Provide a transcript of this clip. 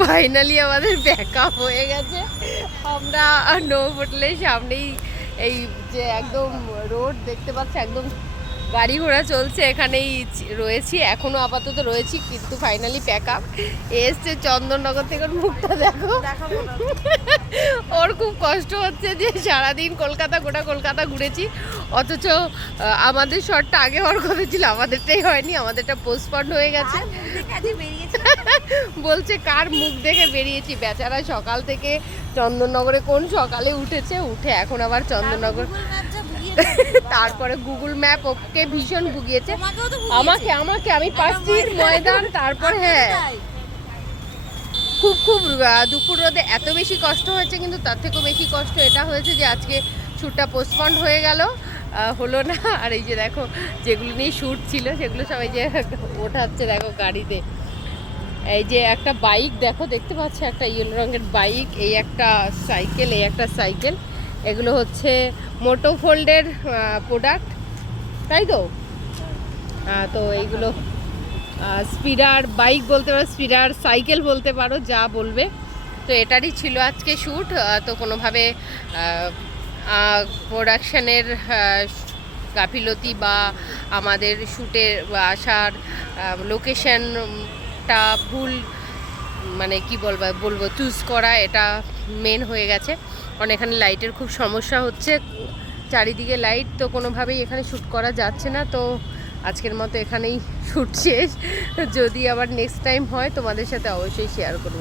Finally আমাদের backup হয়ে গেছে। আমরা নৌ হোটেলের সামনেই এই যে একদম রোড দেখতে পাচ্ছি, একদম গাড়ি ঘোড়া চলছে এখানেই রয়েছি এখনও আপাতত রয়েছি কিন্তু ফাইনালি প্যাক আপ এসছে চন্দননগর থেকে ওর মুখটা দেখো। ওর খুব কষ্ট হচ্ছে যে সারাদিন কলকাতা গোটা কলকাতা ঘুরেছি অথচ আমাদের শটটা আগে হওয়ার কথা ছিল আমাদেরটাই হয়নি আমাদেরটা পোস্টপন্ড হয়ে গেছে। বলছে কার মুখ দেখে বেরিয়েছি? বেচারা সকাল থেকে চন্দননগরে কোন সকালে উঠেছে উঠে এখন আবার চন্দননগর তারপরে গুগল ম্যাপ ওকে ভীষণ ভুগিয়েছে। আমাকে আমাকে আমি পাঁচটির ময়দান তারপর হ্যাঁ। খুব খুব দুপুর রোদে এত বেশি কষ্ট হয়েছে কিন্তু তার থেকেও বেশি কষ্ট এটা হয়েছে যে আজকে শ্যুটটা পোস্টপন্ড হয়ে গেল। হলো না। আর এই যে দেখো যেগুলো নিয়ে শ্যুট ছিল সেগুলো সবাই যে ওঠাচ্ছে দেখো গাড়িতে। এই যে একটা বাইক দেখো দেখতে পাচ্ছ একটা ইয়েলো রঙের বাইক এই একটা সাইকেল এই একটা সাইকেল। এগুলো হচ্ছে মোটো ফোল্ডের প্রোডাক্ট তাই তো? তো এইগুলো স্পিডার বাইক বলতে পারো স্পিডার সাইকেল বলতে পারো, যা বলবে। তো এটারই ছিল আজকে শ্যুট তো কোনোভাবে প্রোডাকশানের গাফিলতি বা আমাদের শ্যুটে আসার লোকেশনটা ভুল মানে কি বলব বলব চুজ করা, এটা মেন হয়ে গেছে। কারণ এখানে লাইটের খুব সমস্যা হচ্ছে। চারিদিকে লাইট তো কোনোভাবেই এখানে শ্যুট করা যাচ্ছে না। তো আজকের মতো এখানেই শ্যুট শেষ। যদি আবার নেক্সট টাইম হয় তোমাদের সাথে অবশ্যই শেয়ার করব।